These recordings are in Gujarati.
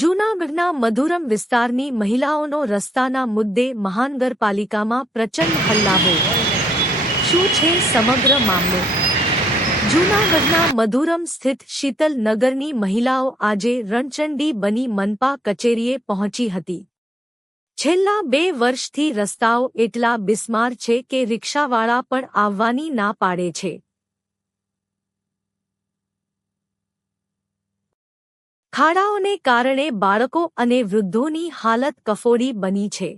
જૂનાગઢના મધુરમ વિસ્તારની મહિલાઓનો રસ્તાના મુદ્દે મહાનગરપાલિકામાં પ્રચંડ હલ્લાબોલ। શું છે સમગ્ર મામલો? જૂનાગઢના મધુરમ સ્થિત શીતલ નગરની મહિલાઓ આજે રણચંડી બની મનપા કચેરીએ પહોંચી હતી। છેલ્લા 2 વર્ષથી રસ્તાઓ એટલા બિસ્માર છે કે રિક્ષાવાળા પણ આવવાની ના પાડે છે। ખાડાઓને કારણે બાળકો અને વૃદ્ધોની હાલત કફોડી બની છે।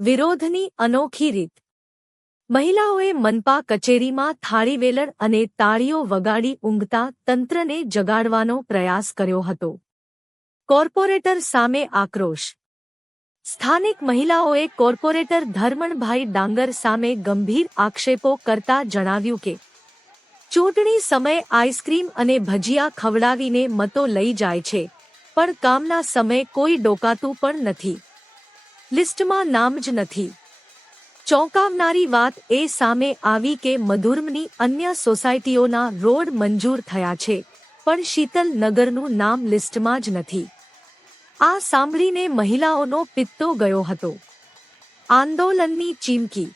વિરોધની અનોખી રીત। મહિલાઓએ મનપા કચેરીમાં થાળીવેલણ અને તાળીઓ વગાડી ઊંઘતા તંત્રને જગાડવાનો પ્રયાસ કર્યો હતો। કોર્પોરેટર સામે આક્રોશ। સ્થાનિક મહિલાઓએ કોર્પોરેટર ધર્મણભાઈ ડાંગર સામે ગંભીર આક્ષેપો કરતા જણાવ્યું કે ચૂંટણી સમયે આઈસ્ક્રીમ અને ભજીયા ખવડાવીને મતો લઈ જાય છે, પણ કામના સમયે કોઈ ડોકાતું પણ નથી। લિસ્ટમાં નામ જ નથી। ચોંકાવનારી વાત એ સામે આવી કે મધુરમની અન્ય સોસાયટીઓના રોડ મંજૂર થયા છે, પણ શીતલ નગરનું નામ લિસ્ટમાં જ નથી। આ સાંભળીને મહિલાઓનો પિત્તો ગયો હતો। આંદોલનની ચીમકી।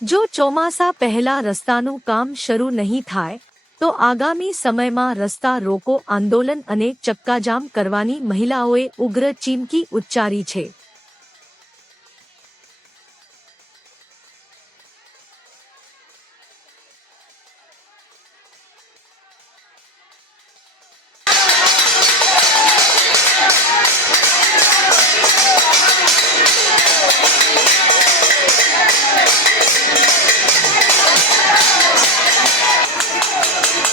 જો ચોમાસા પહેલા રસ્તાનું કામ શરૂ નહીં થાય તો આગામી સમયમાં રસ્તા રોકો આંદોલન અને ચક્કાજામ કરવાની મહિલાઓએ ઉગ્ર ચીમકી ઉચ્ચારી છે।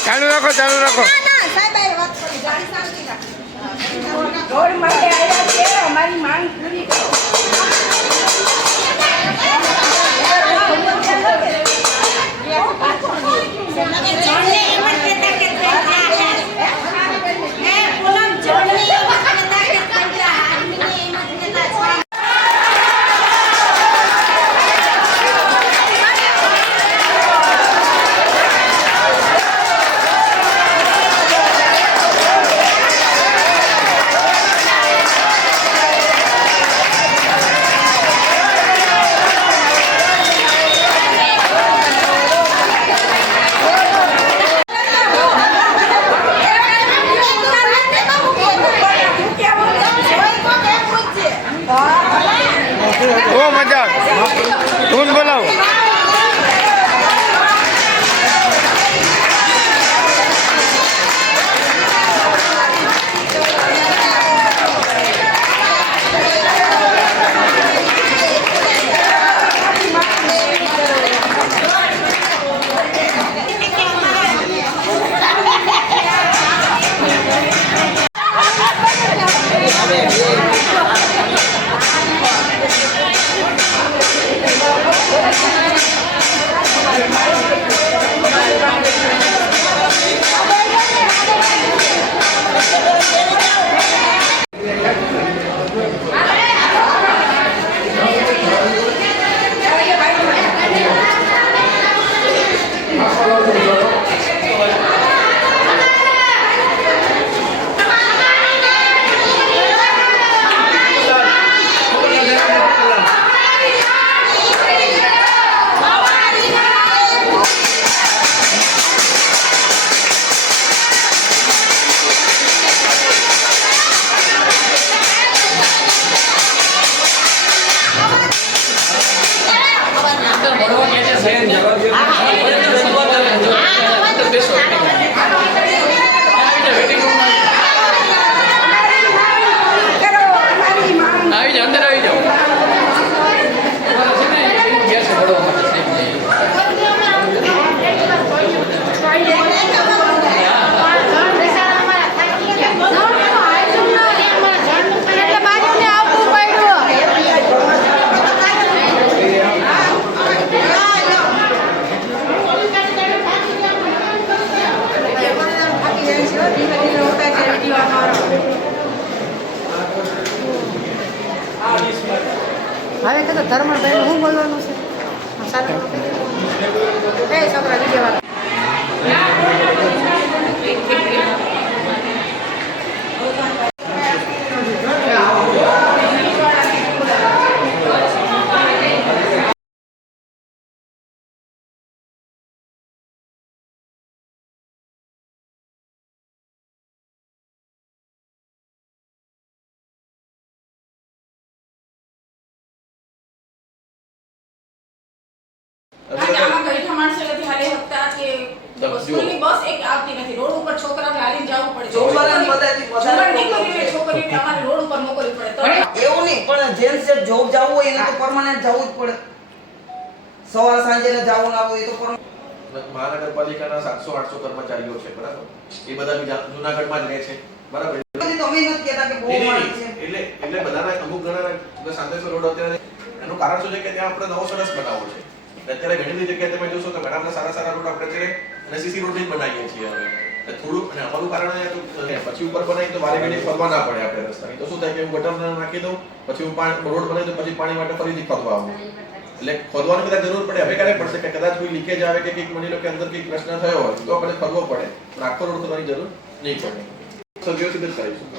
ચાલુ રાખો, ચાલુ રાખો। રોડ માટે આવ્યા છે, અમારી માંગ પૂરી કરો। ઓ મજાક ધૂન બોલાવો। હવે તો ધર્મભાઈ હું બોલવાનું છે સાથે છોકરા બીજે બેઠા માણસો નથી હાલી શકતા કે સ્કૂલની બસ એક આવતી નથી, રોડ ઉપર છોકરાઓને હાલીને જવું પડે. છોકરાઓને બધાથી વધારે દીકરીઓને છોકરીઓને અમારે રોડ ઉપર મોકલવી પડે. એવું નહીં, પણ જેન્ટ્સ જોબ જવું હોય એને તો પરમાનન્ટ જવું જ પડે. સવાર સાંજે જવું ના હોય એ તો મહાનગરપાલિકાના 700-800 કર્મચારીઓ છે, બરાબર? એ બધા બી જૂનાગઢમાં જ રહે છે, બરાબર? બધી તો અમે નથી કહેતા કે બહુ માણસ છે. એટલે બધાના અમુક ઘણા સાંતેશ્વર રોડ અત્યારે એનું કારણ શું છે કે ત્યાં આપણે નવો સરસ બનાવવો છે. અત્યારે ઘણી બધી જગ્યાએ તમે જોશો કે ઘણા બધા સારા રોડ આપણે અત્યારે અને સીસી રોડ જ બનાવીએ છીએ હવે. થોડું અને અમારું કારણ એ હતું પછી ઉપર બનાવી તો વારે ઘડી ખોદવા ના પડે આપણે રસ્તાની. તો શું થાય કે હું ગટર નાખી દઉં, પછી હું રોડ બનાવી દઉં, પછી પાણી માટે ફરીથી ખોદવા આવું. એટલે ખોદવાની બધા જરૂર પડે. હવે ક્યારે પડશે કે કદાચ કોઈ લીકેજ આવે કે કંઈક માની લો કે અંદર કંઈક પ્રશ્ન થયો હોય તો આપણે ખોદવો પડે, પણ આખો રોડ ખોદવાની જરૂર નહીં પડે. વ્યવસ્થિત જ કરીશું.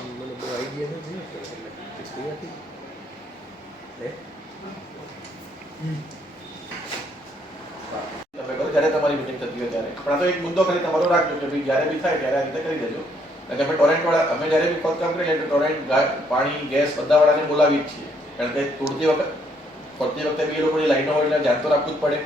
જ્યારે તમારી મીટિંગ થતી હોય ત્યારે પણ આ તો એક મુદ્દો ખાલી તમારો રાખજો કે ભાઈ જ્યારે બી થાય ત્યારે આ રીતે કરી દેજો. અને અમે ટોરેન્ટ વાળા અમે જ્યારે બી ખોદકામ કરીએ તો ટોરેન્ટ પાણી ગેસ બધા વાળાને બોલાવી જ છીએ, કારણ કે ખોદતી વખતે બી એ લોકોની લાઈનો હોય એટલે ધ્યાન તો રાખવું જ પડે.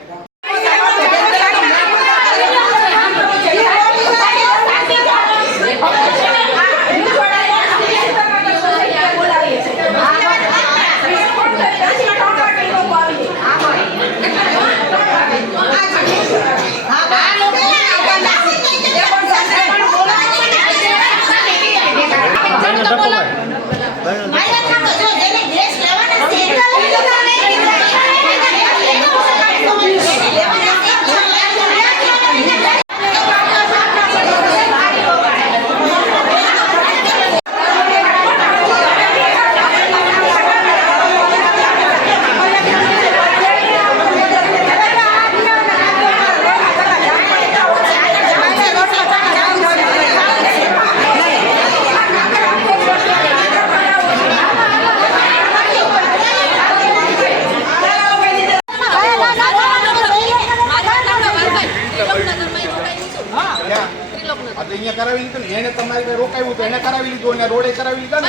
અહીંયા કરાવી લીધું ને એને તમારી પાસે રોકાવ્યું તો એને કરાવી લીધું અને રોડે કરાવી લીધા ને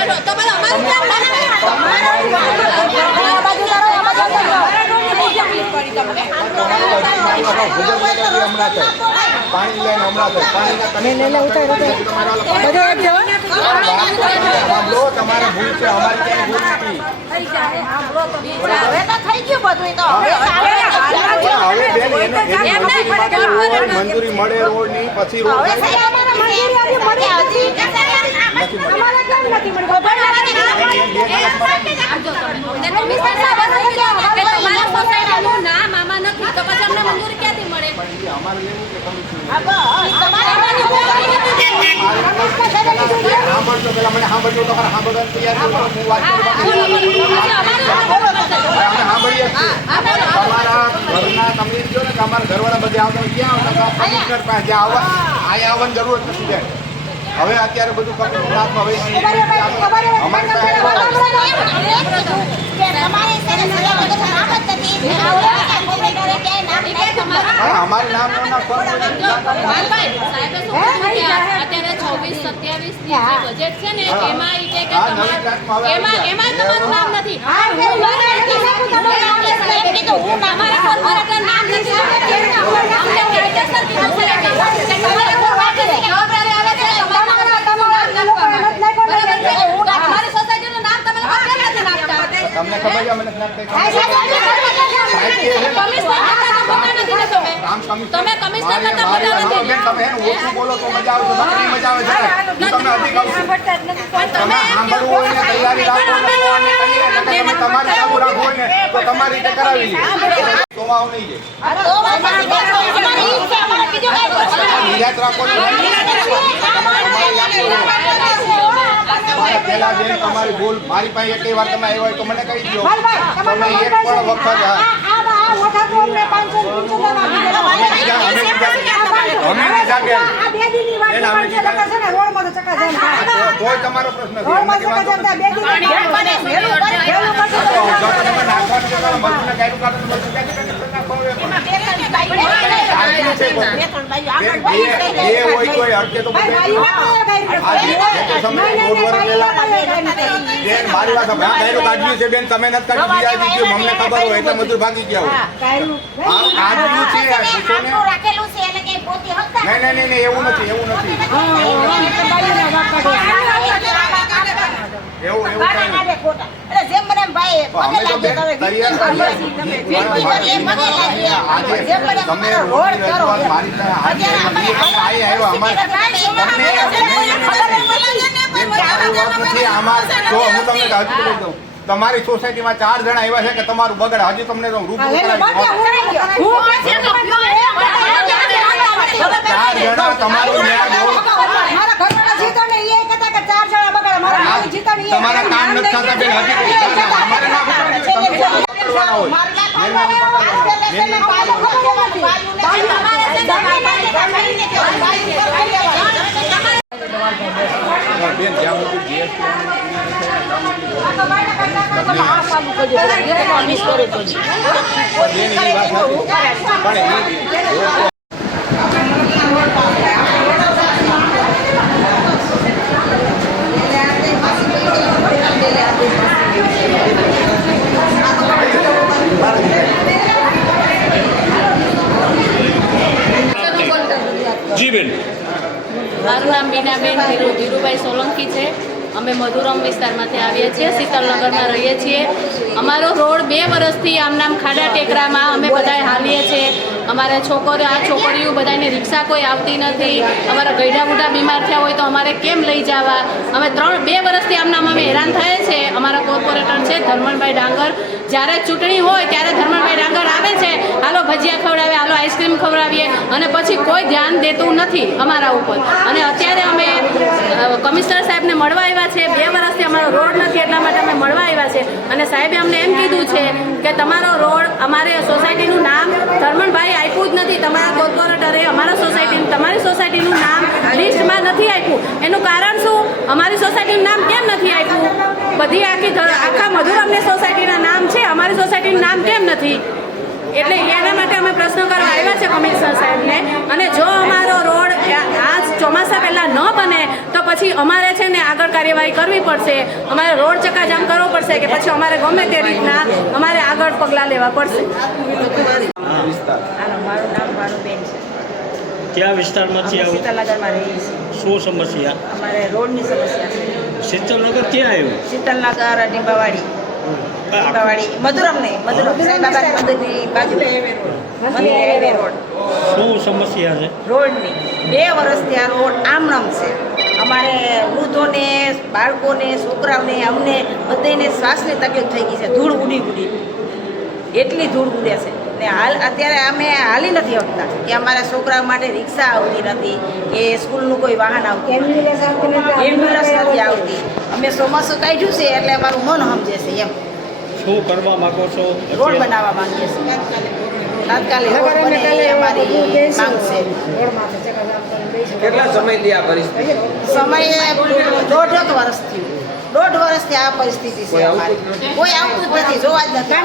પાણી લઈને હમણાં તમારે ભૂલ છે, અમારી મંજૂરી મળે રોડ ની પછી રોડ સાંભળજો તો સાંભળવાની તમારા ઘરના તમે કહો ને કે અમારા ઘરવાળા બધે આવતા ક્યાં આવતા કમિશનર પાસે જ્યાં અહીંયા આવવાની જરૂર જ નથી જાય. હવે અત્યારે બધું કમિશનર હવે અમારે નામ અત્યારે 26-27 બજેટ છે ને એમાં ઈ કે એમાં તમારું નામ નથી. તમને ખબર છે મને તમે કમિશનર તમે ઓછું બોલો તો મજા આવે તો મજા આવે છે. તમને અધિકાર તમે સાંભળવું હોય ને તૈયારી રાખો તમે તમારે ચાલુ રાખવું હોય ને તો તમારી રીતે કરાવી તો આવ નહીં નિરાત રાખો પેલા બેન તમારી ભૂલ મારી પાસે એક વાર તમે આવ્યા હોય તો મને કહી દો. તમે એક પણ વખત અમે નથી જાગે. આ 2 દીની વાત એને અમે છે લોકો છે ને રોડમાં તો ચક્કા જામ થાય. તોય તમારો પ્રશ્ન નથી. રોડમાં એનાથી ચક્કા વાંધો જામ થાય 2 દીની જો તમે નાખવાનું છે તો મજૂરને ગાયરું કાઢવાનું બધું ક્યાંથી કનેક્શન નાખવાનું એ પણ. બે હોય તોય અટકે તો ભાઈ બધે. ભાઈ બેન મારી વાત સાંભળો. આ ગાયરું કાઢ્યું છે બેન, તમે નથી કાઢ્યું, બીજા દીધું, અમને ખબર હોય એટલે મજૂર ભાગી ગયા હોય. આ કાઢ્યું છે આ પૂછોને. નહીં, એવું નથી, એવું નથી. એવું કઈ નથી. અમે તો બેન તૈયાર તમે રોડ રજૂઆત મારી સાથે આવ્યો અમારે નથી આમાં. તો હું તમને હજુ કહી દઉં, તમારી સોસાયટીમાં 4 જણા એવા છે કે તમારું બગડ હજી તમને તો રૂબરૂ કરાવી. 4 જણા તમારું ન્યાય તમારા કામ નથી થતા બેન. હજી અમારે ના કરવાના હોય. બેન જ્યાં સુધી GST બેન એવી વાત નથી પણ જી બેન. મારું નામ બીનાબેન ધીરુભાઈ સોલંકી છે. અમે મધુરમ વિસ્તારમાંથી આવીએ છીએ, શીતલનગરમાં રહીએ છીએ. અમારો રોડ 2 વર્ષથી આમનામ ખાડા ટેકરામાં અમે બધાએ હાલીએ છીએ. અમારે છોકરીઓ બધાને રિક્ષા કોઈ આવતી નથી. અમારા ગઈઢા બુઢા બીમાર થયા હોય તો અમારે કેમ લઈ જવા? અમે 2 વર્ષથી આમનામ અમે હેરાન થઈએ છીએ. અમારા કોર્પોરેટર છે ધર્મણભાઈ ડાંગર. જ્યારે ચૂંટણી હોય ત્યારે ધર્મણભાઈ ડાંગર આવે છે, હાલો ભજીયા ખવડાવે, હાલો આઈસ્ક્રીમ ખવડાવીએ, અને પછી કોઈ ધ્યાન દેતું નથી અમારા ઉપર. અને અત્યારે અમે કમિશનર સાહેબને મળવા આવ્યા છે. 2 વર્ષથી અમારો રોડ નથી એટલા માટે અમે મળવા આવ્યા છે. અને સાહેબે અમને એમ કીધું છે કે તમારો રોડ, અમારે સોસાયટીનું નામ ધર્મણભાઈ આપ્યું જ નથી. તમારા કોર્પોરેટરે અમારા સોસાયટી, તમારી સોસાયટીનું નામ લિસ્ટમાં નથી આપ્યું. એનું કારણ શું? અમારી સોસાયટીનું નામ કેમ નથી આપ્યું? બધી આખા મધુરમની સોસાયટીના નામ છે, અમારી સોસાયટીનું નામ કેમ નથી? એટલે એના માટે અમે પ્રશ્નો કરવા આવ્યા છે કમિશનર સાહેબને. અને જો અમારો રોડ આ ચોમાસા પહેલાં ન બને તો પછી અમારે છે ને આગળ કાર્યવાહી કરવી પડશે. અમારે રોડ ચક્કાજામ કરવો પડશે કે પછી અમારે ગમે તે રીતના અમારે આગળ પગલાં લેવા પડશે. મારું નામ ભાનુબેન છે. કયા વિસ્તારમાંથી આવો? શીતલનગરમાં રહીએ છીએ. શું સમસ્યા? અમારે રોડની સમસ્યા છે. શીતલનગર ક્યાં આવ્યું? શીતલનગર ડીંબાવાડી મધુરમ નહીં, મધુરમ સાંઈબાબા મંદિરની બાજુ હાઈવે રોડ. શું સમસ્યા છે? રોડની 2 વર્ષથી આ રોડ આમનામ છે. અમારે વૃદ્ધોને, બાળકોને, છોકરાઓને, અમને બધાને શ્વાસની તકલીફ થઈ ગઈ છે. ધૂળ ઉડી એટલી ધૂળ ઉડે છે ને હાલ અત્યારે અમે હાલી નથી શકતા કે અમારા છોકરાઓ માટે રિક્ષા આવતી નથી કે સ્કૂલનું કોઈ વાહન આવતું, એમ્બ્યુલન્સ નથી આવતી. અમે ચોમાસું કાઢ્યું છે એટલે અમારું મન સમજે છે એમ. શું કરવા માંગો છો? રોડ બનાવવા માંગીએ છીએ. તાત્કાલિક રોડ બને એ અમારી માંગ છે. કેટલા સમયથી આ પરિસ્થિતિ? સમય 1.5 વર્ષથી. 1.5 વર્ષથી આ પરિસ્થિતિ છે અમારી. કોઈ આવતું જ નથી, જોવા જ નથી.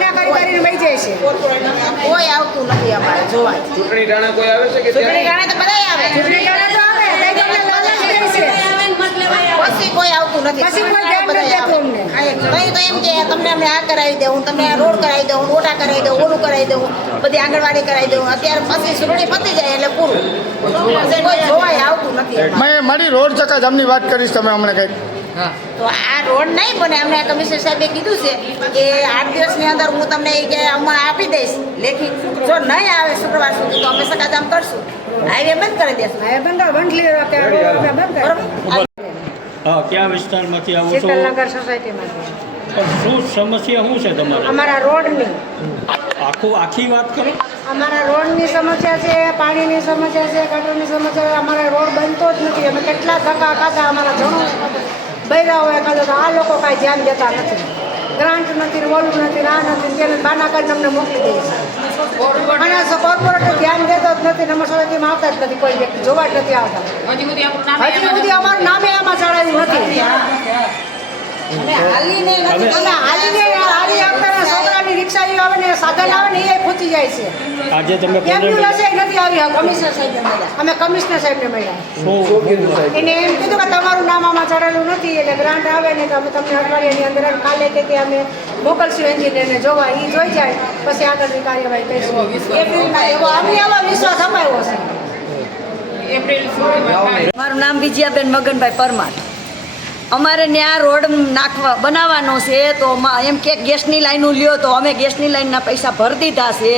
કોઈ આવતું નથી અમારે જોવા જ. ચૂંટણી ટાણે કોઈ આવે છે કે ચૂંટણી ટાણે તો બધાય આવે. પછી કોઈ આવતું નથી. નહીં તો એમ કે તમને અમને આ કરાવી દઉં, તમને આ રોડ કરાવી દઉં, ઓટા કરાવી દઉં, ઓલું કરાવી દઉં, બધી આંગણવાડી કરાવી દઉં. અત્યારે પછી ચૂંટણી પતી જાય એટલે પૂરું. કોઈ જોવાય આવતું નથી. મારી રોડ ચક્કાજામની વાત કરીશ તમે હમણાં કંઈક. તો આ રોડ નહીં બને. અમને કમિશનર સાહેબે કીધું છે કે 8 દિવસની અંદર હું તમને કે હમણાં આપી દઈશ લેખિત. જો નહીં આવે શુક્રવાર સુધી તો અમે ચક્કાજામ કરશું. હાઈવે બંધ કરી દેશું. બરોબર. હા, કયા વિસ્તારમાંથી આવો છો? શીતલનગર સોસાયટીમાંથી. પણ શું સમસ્યા શું છે તમારે? અમારા રોડની આખી વાત કરો. અમારા રોડની સમસ્યા છે, પાણીની સમસ્યા છે, ગટરની સમસ્યા છે. અમારા રોડ બનતો જ નથી. અમે કેટલા ધક્કા ખાધા. અમારા જણો બૈરા હોય કાઢો તો આ લોકો કાંઈ ધ્યાન દેતા નથી. ગ્રાન્ટ નથી, ઓલું નથી, આ નથી, તેને બાના કરીને અમને મોકલી દે છે. અને કોર્પોરેટર ધ્યાન દેતો જ નથી, નંબર સોસાયટીમાં આવતા જ નથી, કોઈ વ્યક્તિ જોવા જ નથી આવતા. હજી સુધી અમારું નામે આમાં ચડાવ્યું નથી. અને હાલીને નથી અને હાલી આવતા છોકરાની રિક્ષા આવે ને સાધન આવે ને એ ખૂચી જાય છે. આજે તમે કોને એમ્બ્યુલન્સ નથી આવી. કમિશનર સાહેબને મળ્યા. અમે કમિશનર સાહેબને મળ્યા. શું એને એમ કીધું કે તમારું નામ આમાં ચડેલું નથી, એટલે ગ્રાન્ટ આવે ને તો અમે તમને અઠવાડિયાની અંદર કાલે કે અમે મોકલશું એન્જિનિયરને જોવા, એ જોઈ જાય પછી આગળની કાર્યવાહી કરીશું. એપ્રિલમાં એવો અમને એવો વિશ્વાસ અપાયો છે. મારું નામ વિજયાબેન મગનભાઈ પરમાર. અમારે ત્યાં રોડ બનાવવાનો છે તો એમ કે ગેસની લાઈનો લ્યો, તો અમે ગેસની લાઈનના પૈસા ભરી દીધા છે,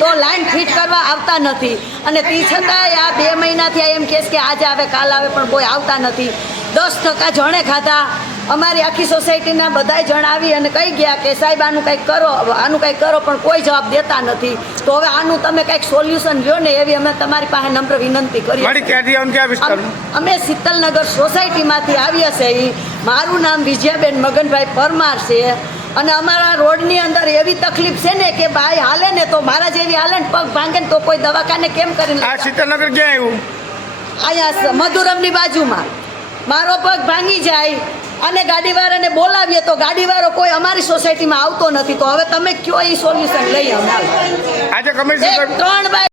તો લાઈન ફિટ કરવા આવતા નથી. અને તે છતાંય આ 2 મહિનાથી એમ કહે કે આજે આવે કાલ આવે, પણ કોઈ આવતા નથી. 10% જણે ખાધા. અમારી આખી સોસાયટીના બધાય જણ આવી અને કહી ગયા કે સાહેબ આનું કંઈક કરો, આનું કંઈક કરો, પણ કોઈ જવાબ દેતા નથી. તો હવે આનું તમે કંઈક સોલ્યુશન લ્યો ને એવી અમે તમારી પાસે નમ્ર વિનંતી કરીએ. અમે શીતલનગર સોસાયટીમાંથી આવીએ છીએ. મારું નામ વિજયાબેન મગનભાઈ પરમાર છે. અને અમારા રોડની અંદર એવી તકલીફ છે ને કે બાઈ હાલે ને તો મારા જેવી હાલે ને પગ ભાંગે ને તો કોઈ દવાખાને કેમ કરીને. આ શીતલનગર ક્યાં આવ્યું? અહીંયા મધુરમની બાજુમાં મારો પગ ભાંગી જાય અને ગાડીવાળાને બોલાવીએ તો ગાડીવાળો કોઈ અમારી સોસાયટીમાં આવતો નથી. તો હવે તમે કયો એ સોલ્યુશન લઈ અમે આજે કમિશનર 3 બાય